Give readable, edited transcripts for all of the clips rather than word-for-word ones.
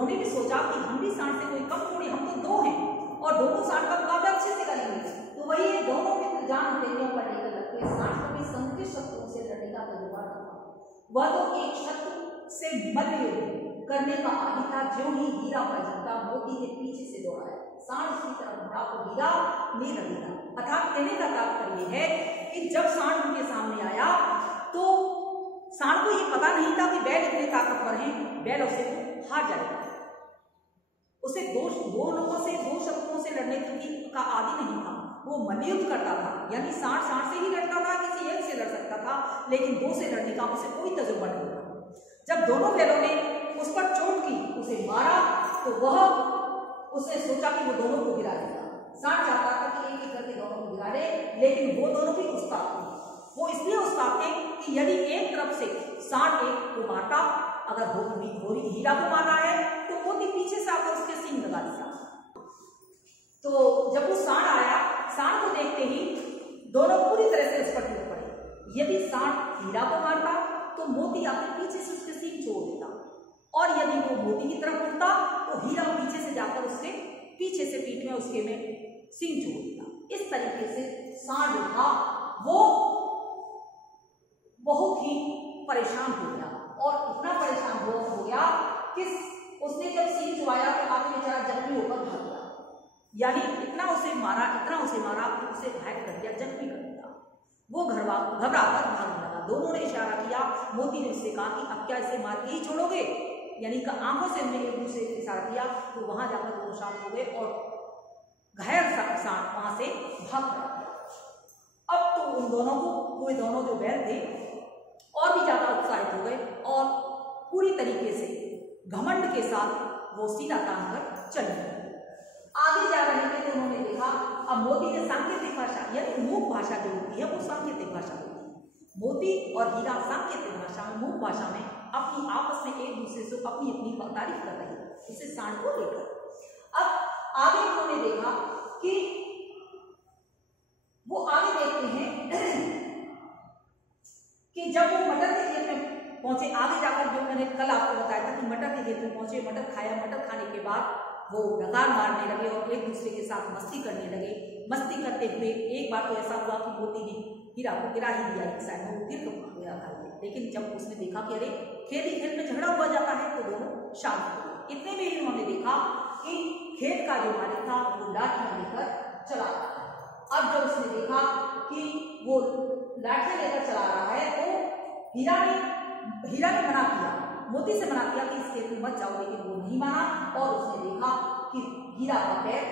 उन्होंने भी सोचा कि हम भी सांड से कोई कम थोड़ी, हम तो दो हैं और दोनों सांड का मुकाबला अच्छे से करेंगे। तो वही है, दोनों मित्र जान हथेलियों पर लेकर लगते। सांड कभी संग के शत्रुओं से लड़ने का तजुर्बा न था, वह तो एक शत्रु से मल्लयुद्ध करने का आदि था। जो ही हीरा पर जमता, मोती ने पीछे से दौड़ाया, सांड उसकी तरफ बढ़ा तो हीरा ने रगड़ा। अर्थात कहने का तात्पर्य है कि जब सांड उनके सामने आया तो सांड को ये पता नहीं था कि बैल इतने ताकतवर हैं, बैल उसे हार जाएगा। उसे दो लोगों से, दो शत्रुओं से लड़ने का आदि नहीं था, वो मल्लयुद्ध करता था। यानी सांड से ही लड़ता था, किसी एक से लड़ सकता था, लेकिन दो से लड़ने का उसे कोई तजुर्बा नहीं था। जब दोनों बैलों ने उस पर चोट की, उसे मारा, तो वह उसने सोचा कि वो दोनों को गिरा देगा। सांड चाहता था कि एक एक करके दोनों को गिरा दे, लेकिन वो दोनों भी उस्ताद थे। वो इसलिए उस्ताद थे कि यदि एक तरफ से सांड एक को मारता, अगर हीरा को मारा है तो मोती पीछे से आकर उसके सींग लगा दिया। तो जब वो सांड आया, सांड को देखते ही दोनों पूरी तरह से उस पर टूट पड़े। यदि सांड हीरा को मारता तो मोती आकर पीछे से उसके सींग छोड़ देता, और यदि वो मोती की तरफ उड़ता तो हीरा पीछे से जाकर उससे पीछे से पीठ में उसके में सींग छोड़ देता। इस तरीके से सांड जो था वो बहुत ही परेशान हो गया, और इतना परेशान हो गया कि उसने जब सींग चुराया तो आगे बेचारा जख्मी होकर भाग गया। यानी इतना उसे मारा कि उसे घायल कर दिया, जख्मी कर दिया। वो घबराकर भागने लगा। दोनों ने इशारा किया, मोती ने उससे कहा कि अब क्या इसे मार के ही छोड़ोगे, यानी कि आंखों से हमने एक दूसरे से इशारा किया। तो वहां जाकर दोनों शांत हो गए और घायल सांड वहां से भाग गया। अब तो उन दोनों को, वो दोनों जो बैल थे, और भी ज्यादा उत्साहित हो गए और पूरी तरीके से घमंड के साथ वो सीना तान कर चले गए। आगे जा रहे थे तो उन्होंने देखा, अब मोती ने सांकेतिक भाषा, यानी मूक भाषा जो होती है वो सांकेतिक भाषा होती है। मोती और हीरा सांकेतिक भाषा में, मूक भाषा में अपनी आपस में एक दूसरे से अपनी अपनी तारीफ कर रहे हैं, इसे सांड को लेकर। अब आगे उन्होंने देखा कि वो आगे देखते हैं कि जब वो मटर के खेत में पहुंचे, आगे जाकर जो मैंने कल आपको बताया था कि मटर के खेत में पहुंचे, मटर खाया, मटर खाने के बाद वो डकार मारने लगे और एक दूसरे के साथ मस्ती करने लगे। मस्ती करते हुए एक बार तो ऐसा हुआ कि मोती ने हीरा को गिरा ही दिया एक साइड में, वो गिर तो गया था। लेकिन जब उसने देखा कि अरे खेत ही खेत में झगड़ा हुआ जाता है, तो दोनों शांत हो गए। इतने में ही उन्होंने देखा कि खेत का जो मालिक था वो लाठियां लेकर चला रहा है। अब जब उसने देखा कि वो लाठियां लेकर चला रहा है तो हीरा ने मना किया, मोती से मना किया कि इस खेत में मत जाओ, लेकिन वो नहीं माना और उसने देखा कि हीरा का पैर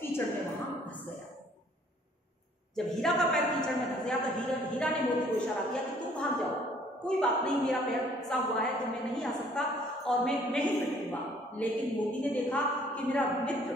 कीचड़ में वहां धंस गया। जब हीरा का पैर कीचड़ में धंस गया तो हीरा ने मोती को इशारा किया कि तुम भाग जाओ, कोई बात नहीं, मेरा पैर फंसा हुआ है तो मैं नहीं आ सकता और मैं ही फटूंगा। लेकिन मोती ने देखा कि मेरा मित्र,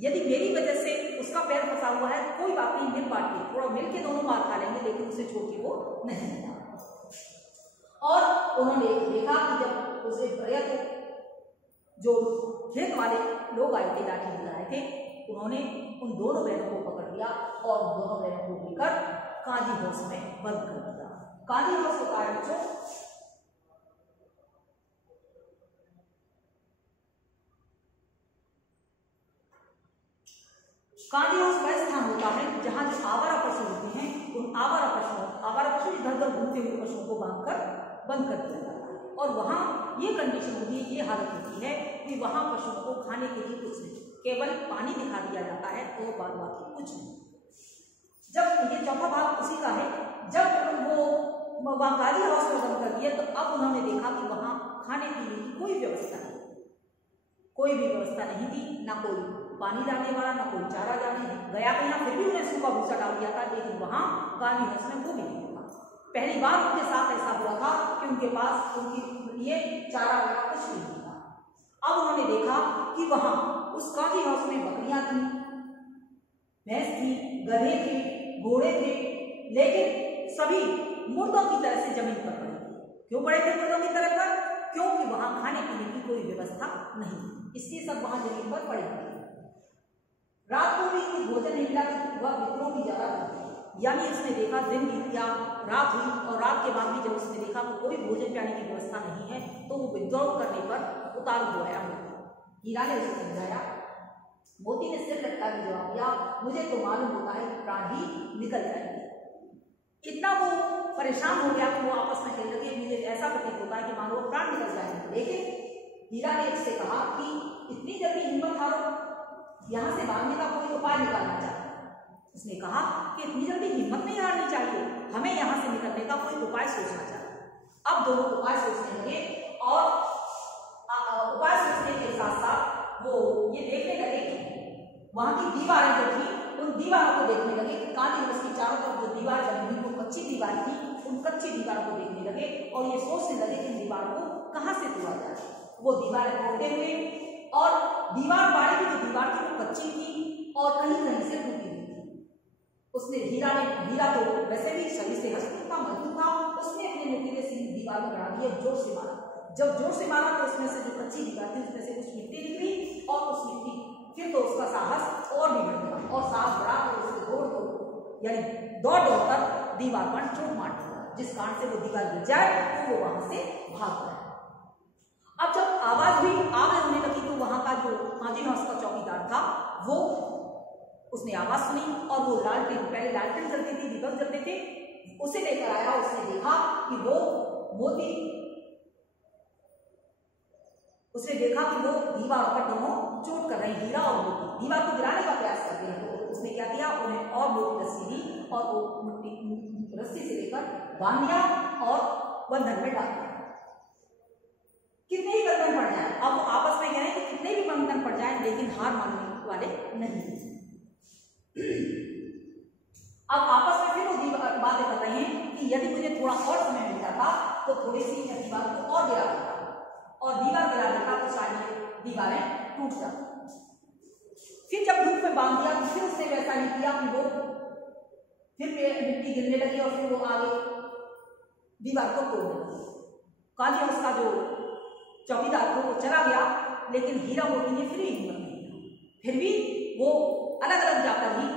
यदि मेरी वजह से उसका पैर फंसा हुआ है तो कोई बात नहीं, मिल बांट के थोड़ा मिल के दोनों मार खा लेंगे, लेकिन उसे छोड़ के वो नहीं गया। और उन्होंने देखा कि जब उसे बड़े जो खेत वाले लोग आए थे, लाठी लेकर आए थे, उन्होंने उन दोनों बहनों को पकड़ लिया और उन दोनों बहनों को लेकर काजी हाउस में बंद कर दिया। काजी हाउस होता है बच्चों, काजी हाउस वह स्थान होता है जहां जो आवारा पशु होते हैं, उन आवारा पशु इधर उधर घूमते हुए पशुओं को बांधकर बंद कर दिया जाता है। और वहां ये कंडीशन होती है, ये हालत होती है कि वहां पशुओं को खाने के लिए कुछ नहीं, केवल पानी दिखा दिया जाता है और बाद बाकी कुछ नहीं। जब ये चौथा भाग उसी का है, जब वो वहां काजी हाउस में बंद कर दिए तो अब उन्होंने देखा कि वहां खाने पीने की कोई व्यवस्था नहीं, कोई भी व्यवस्था नहीं थी, ना कोई पानी डालने वाला, ना कोई चारा डालने गया था। फिर भी उन्हें सूखा भूसा डाल दिया था, लेकिन वहां काजी हाउस में वो भी नहीं था। पहली बार उनके साथ ऐसा हुआ था कि उनके पास उनके लिए चारा वगैरह कुछ नहीं था। अब उन्होंने देखा कि वहां उस काजी हाउस में बकरियां थी, भैंस थी, गधे थे, घोड़े थे, लेकिन सभी मुर्दों की तरह से जमीन पर पड़े थे। क्यों पड़े थे मुर्दों की तरह पर? क्योंकि वहां खाने पीने की कोई व्यवस्था नहीं, इसलिए सब वहां जमीन पर पड़े थे। रात को भी कुछ भोजन नहीं मिला, वह मित्रों की जगह थी। यानी उसने देखा दिन बीत गया, रात हुई और रात के बाद भी जब उसने देखा कि कोई भोजन पाने की व्यवस्था नहीं है तो वो विद्रोह करने पर उतारू हो गया। हीरा ने उसे समझाया। मोती ने सिर लटका के जवाब दिया, मुझे तो मालूम होता है कि प्राण ही निकल जाएंगे। इतना वो परेशान हो गया कि वो आपस में कहने लगे, मुझे ऐसा प्रतीत होता है कि मानो प्राण निकल जाएंगे। लेकिन हीरा ने उससे कहा कि इतनी जल्दी हिम्मत हारो, यहाँ से भागने का कोई उपाय निकालना चाहिए। उसने कहा कि इतनी जल्दी हिम्मत नहीं हारनी चाहिए, हमें यहाँ से निकलने का कोई उपाय सोचना चाहिए। अब दोनों उपाय सोचने लगे और उपाय सोचने के साथ साथ वो ये देखने लगे कि वहां की दीवारें जो थी उन दीवारों को देखने लगे कि काली उसकी चारों तरफ जो दीवार बनी हुई वो कच्ची दीवार थी, उन कच्ची दीवारों को देखने लगे और ये सोचने लगे कि इन दीवारों को कहाँ से तोड़ा जाए। वो दीवारें तोड़ते हुए और दीवार बाड़ी की जो दीवार थी वो कच्ची थी और कहीं कहीं से टूटी हुई थी। उसने हीरा तो वैसे भी शरीर से हस्तमुख था, मजबूत था, उसने अपने नुकीले से दीवार में बढ़ा दिए, जोर से मारा। जब जोर से मारा तो उसमें से जो कच्ची दीवार थी उसमें से कुछ मिट्टी निकली और उस मिट्टी फिर तो उसका साहस और भी बढ़ गया और साहस बढ़ा कर उसने दौड़ कर दीवार पर चोट मार दिया, जिस कारण से वो दीवार गिर जाए तो वो वहां से भाग गया। अब जब आवाज भी आग होने लगी तो वहां का जो हाजी हाउस का चौकीदार था वो उसने आवाज सुनी और वो लालटेन, पहले लालटेन जलती थी, दीपक जलते थे, उसे लेकर आया। उसने देखा कि वो दीवार पर दोनों चोट कर रहे, हीरा और मोती दीवार को गिराने का प्रयास करते हैं। तो उसने क्या किया, उन्हें और मोटी रस्सी दी और वो रस्सी से लेकर बांध दिया और बंधन में डाल दिया। कितने ही बंधन पड़ जाए, अब वो आपस में कह रहे हैं कि कितने भी बंधन पड़ जाए लेकिन हार मानने वाले नहीं। अब आपस में फिर वो बातें कर रहे हैं कि यदि मुझे थोड़ा और समय मिल जाता तो थोड़ी सी दीवार को और गिरा देता और दीवार गिरा देता तो सारी दीवारें टूट जाती। फिर जब धूप में बांध दिया तो फिर उसने वैसा नहीं किया कि वो फिर मिट्टी गिरने लगी और फिर वो आगे दीवार को तोड़ने लगी। काली हाउस का जो चौकीदार को वो चला गया लेकिन हीरा मोती ने फिर भी हिम्मत नहीं की। फिर भी वो अलग अलग जाकर ही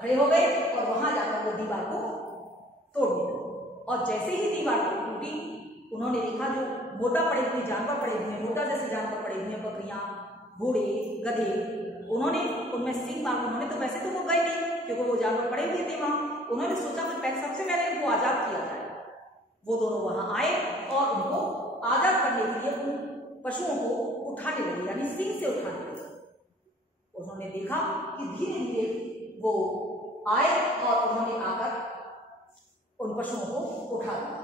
खड़े हो गए और वहां जाकर वो दीवार को तोड़ दिया। और जैसे ही दीवार टूटी उन्होंने देखा जो मोटा पड़े हुए जानवर पड़े हुए, मोटा जैसे जानवर पड़े हुए, बकरियां, घोड़े, गधे, उन्होंने उनमें सिंह मार, उन्होंने तो वैसे तो वो गए नहीं क्योंकि वो जानवर पड़े हुए थे वहां। उन्होंने सोचा कि सबसे पहले इनको आजाद किया जाए। वो दोनों वहां आए और उनको आजाद करने के लिए उन पशुओं को उठाने लगे, यानी सिंह से उठाने लगे। उन्होंने देखा कि धीरे धीरे वो आए और उन्होंने आकर उन पशुओं को उठा दिया।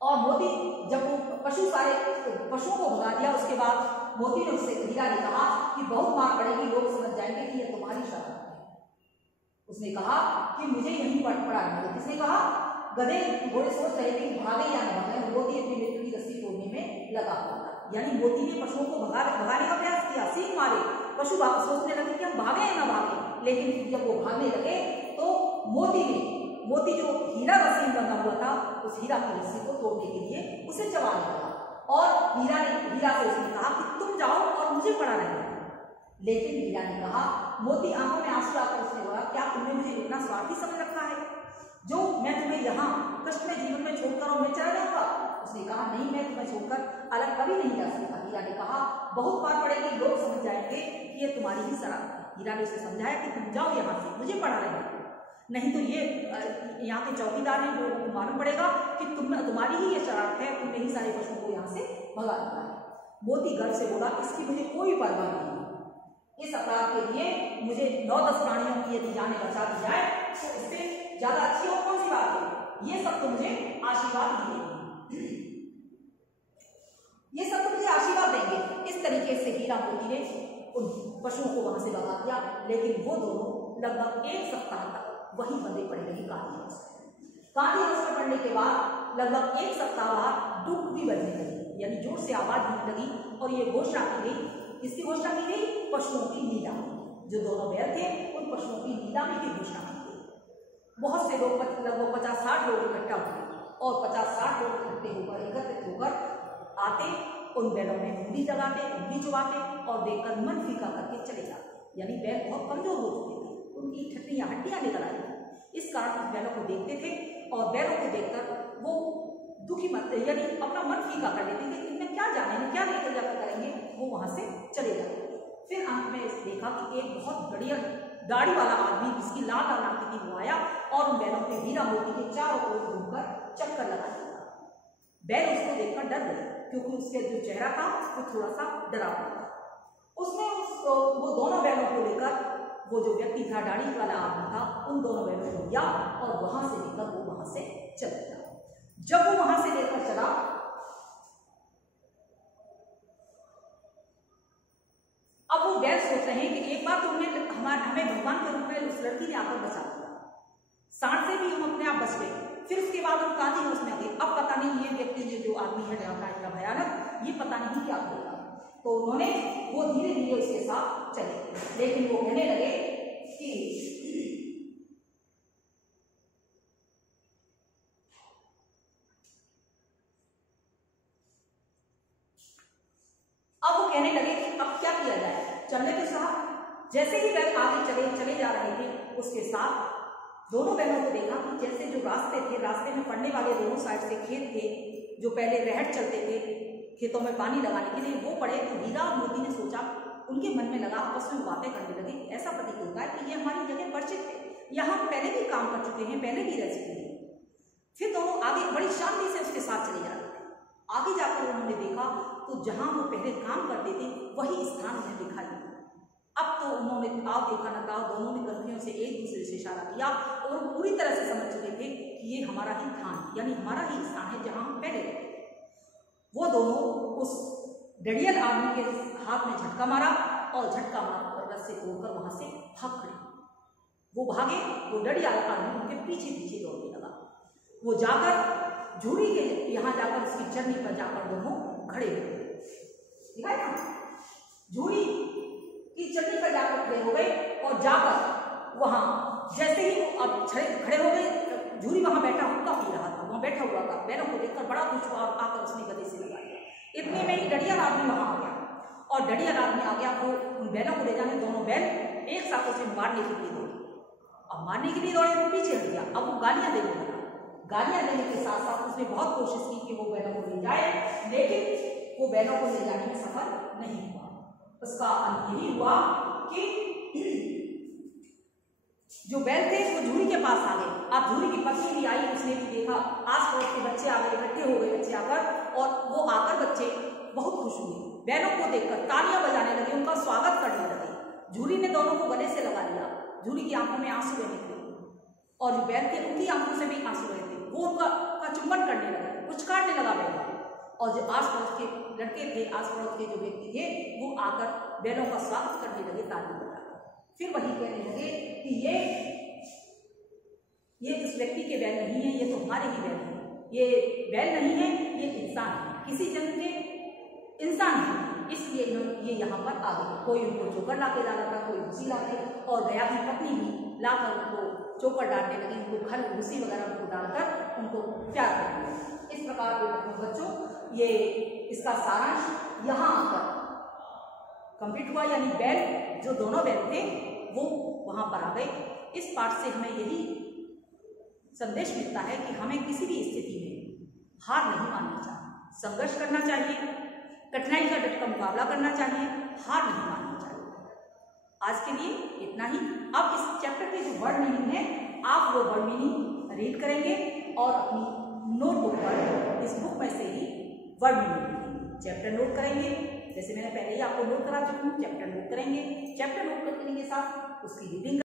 और मोती जब वो पशुओं को भगा दिया उसके बाद मोती ने उससे हीरा ने कहा कि बहुत मार पड़ेगी, लोग समझ जाएंगे कि यह तुम्हारी शरारत है। उसने कहा कि मुझे यहीं पड़ा नहीं। किसने कहा? गधे घोड़े सोच रहे थे भागे या न भागे, मोती अपनी मृत्यु की रस्सी तोड़ने में लगा हुआ था। यानी मोती ने पशुओं को भगाने का प्रयास किया, सींग मारे, पशु सोचने लगे कि हम भागे या ना भागे, लेकिन जब वो भागने लगे तो मोती जो हीरा का सींग बंधा हुआ था उस हीरा की रस्सी को तोड़ने के लिए उसे चबाने लगा और हीरा से उसने कहा कि तुम जाओ और मुझे पड़ा रहना। लेकिन हीरा ने कहा, मोती आंखों में आंसू आकर उसने कहा, क्या तुमने मुझे इतना स्वार्थी समझ रखा है जो मैं तुम्हें यहाँ कष्ट में जीवन में छोड़कर और मैं चला जाऊंगा? उसने कहा, नहीं, मैं तुम्हें छोड़कर अलग कभी नहीं जा सकता। हीरा ने कहा, बहुत बार पड़ेगी, लोग समझ जाएंगे कि ये तुम्हारी ही शरारत है। हीरा ने उसे समझाया कि तुम जाओ यहाँ से, मुझे पड़ा रहना, नहीं तो ये यहाँ के चौकीदार हैं, लोगों को मालूम पड़ेगा कि तुम्हारी ही ये शरारत है, तुमने ही सारे पशुओं को यहाँ से भगा दिया है। मोती गर्व से बोला, इसकी मुझे कोई परवाह नहीं, इस अपराध के लिए मुझे 9-10 प्राणियों की यदि जाने बचा दी जाए तो इससे ज्यादा अच्छी और कौन सी बात है? ये सब तो मुझे आशीर्वाद देंगे, ये सब तो मुझे आशीर्वाद देंगे। इस तरीके से हीरा मोती ने उन पशुओं को वहां से भगा दिया। लेकिन वो दोनों लगभग 1 सप्ताह तक वहीं बंधे पड़े रहे काली हाउस में पड़ने के बाद लगभग 1 सप्ताह बाद डुगडुगी बजने लगी, यानी जोर से आवाज होने लगी और ये घोषणा की गई। किसकी घोषणा की गई? पशुओं की नीलामी। जो दोनों बैल थे उन पशुओं की नीलामी की घोषणा की गई। बहुत से लोग, लगभग 50-60 लोग इकट्ठा हुए और 50-60 लोग एकत्रित होकर आते, उन बैलों में उंगली लगाते, उंगली चुबाते और देखकर मन फीका करके चले जाते। यानी बैल बहुत कमजोर हो चुके थे, उनकी हड्डियां निकल आई। इस कारण बैलों को देखते थे और बैलों को देखकर वो दुखी मत, यानी अपना मन फीका कर लेते थे, इनमें क्या क्या जाने क्या लेकर जाकर करेंगे, वो वहां से चले जाएंगे। फिर अंत में देखा कि एक बहुत बढ़िया दाढ़ी वाला आदमी जिसकी लाल लाल आंखें थी वो आया और उन बैलों पे हीरा मोती के चारों ओर घूमकर चक्कर लगा दिया। बैल उसको देखकर डर गए क्योंकि उसके जो चेहरा था वो थोड़ा सा डरावना था। उसने वो दोनों बैलों को लेकर, वो जो व्यक्ति था दाढ़ी वाला आदमी था, उन दोनों बैलों को लिया और वहां से लेकर वो वहां से चला गया। जब वो वहां से लेकर चला, अब वो बैल सोच रहे हैं कि एक बार तो हमें भगवान के रूप में उस लड़की ने आकर बचा दिया, सांड से भी हम अपने आप बच गए। फिर उसके बाद हम काली होश में आ गए। अब पता नहीं ये व्यक्ति जो आदमी है इतना भयानक, ये पता नहीं क्या होगा। तो उन्होंने वो धीरे धीरे उसके साथ चले, लेकिन वो कहने लगे कि अब वो कहने लगे कि अब क्या किया जाए, चलने के साथ जैसे ही बैल आगे चले जा रहे थे, उसके साथ दोनों बैलों को देखा कि जैसे जो रास्ते थे, रास्ते में पड़ने वाले दोनों साइड से खेत थे, जो पहले रहट चलते थे खेतों में पानी लगाने के लिए, वो पड़े। तो हीरा और मोती ने सोचा, उनके मन में लगा, आपस में बातें करने लगे, ऐसा प्रतीत होता है कि ये हमारी जगह परिचित थे, यहाँ पहले भी काम कर चुके हैं, पहले भी रह चुके हैं। फिर दोनों आगे बड़ी शांति से उसके साथ चले जा रहे थे। आगे जाकर उन्होंने देखा तो जहां वो पहले काम करते थे वही स्थान उन्हें दिखाई दिया। अब तो उन्होंने ताव देखा न ताव, दोनों ने गलतियों से एक दूसरे से इशारा किया और वो पूरी तरह से समझ चुके थे कि ये हमारा ही स्थान यानी हमारा ही स्थान है जहां हम पहले रहते थे। वो दोनों उस डड़ियल आदमी के हाथ में झटका मारा और झटका मारकर रस्से तोड़कर वहां से भाग खड़े। वो भागे, वो डड़ियल आदमी उनके पीछे पीछे दौड़ने लगा। वो जाकर झूरी के यहाँ जाकर उसकी चरनी पर जाकर दोनों खड़े हो गए। दिखाई ना, झूरी की चरनी पर जाकर खड़े हो गए और जाकर वहां जैसे ही वो अब खड़े हो गए, झूरी वहां बैठा हुक्का पी रहा था, वहां बैठा हुआ था। बैलों को देखकर बड़ा खुश हुआ और आकर उसने गले से लगा दिया। इतने में ही डड़ियल आदमी वहां आ गया और डड़ियल आदमी आ गया वो उन बैलों को ले जाने, दोनों बैल एक साथ उसे मारने के लिए दौड़े। अब मारने के लिए दौड़े, वो पीछे हट गया। अब वो गालियां देने लगा। गालियां देने के साथ साथ उसने बहुत कोशिश की कि वो बैलों को ले जाए, लेकिन वो बैलों को ले जाने में सफल नहीं हुआ। उसका अंत यही हुआ कि जो बैल थे वो झूरी के पास आ गए। अब झूरी की पत्नी भी आई, उसने भी देखा, आस पड़ोस के बच्चे आ गए, इकट्ठे हो गए बच्चे आकर, और वो आकर बच्चे बहुत खुश हुए। बैलों को देखकर तालियां बजाने लगे, उनका स्वागत करने लगे। झूरी ने दोनों को गले से लगा लिया। झूरी की आंखों में आंसू रहे थे और जो बैल थे उनकी आंखों से भी आंसू रहे थे। वो उनका चुंबन करने लगे, उचकाटने लगा बैल। और जो आस पड़ोस के लड़के थे, आस पड़ोस के जो व्यक्ति थे, वो आकर बैलों का स्वागत करने लगे ताली बजाकर। फिर वही कहने लगे कि ये उस व्यक्ति के बैल नहीं है, ये तो हमारे ही बैल है। ये बैल नहीं है, ये इंसान है, किसी जन्म के इंसान है, इसलिए ये यहाँ पर आ गए। कोई उनको चोकर ला के डाला था, कोई भूसी ला के, और गया की पत्नी भी लाकर उनको चोकर डालने लगी, उनको खल भूसी वगैरह उनको डालकर उनको प्यार करने लगी। इस प्रकार के बच्चों ये इसका सारांश यहाँ आकर कंप्लीट हुआ, यानी बैल जो दोनों बैल थे वो वहां पर आ गए। इस पाठ से हमें यही संदेश मिलता है कि हमें किसी भी स्थिति में हार नहीं माननी चाहिए, संघर्ष करना चाहिए, कठिनाई का डट का मुकाबला करना चाहिए, हार नहीं माननी चाहिए। आज के लिए इतना ही। अब इस चैप्टर के जो वर्ड मीनिंग है, आप वो वर्ड मीनिंग रीड करेंगे और अपनी नोटबुक पर इस बुक में से ही वर्ड मीनिंग लिखेंगे। चैप्टर नोट करेंगे, जैसे मैंने पहले ही आपको नोट करा चुकी हूँ। चैप्टर नोट करेंगे, चैप्टर नोट करने के साथ उसकी रीडिंग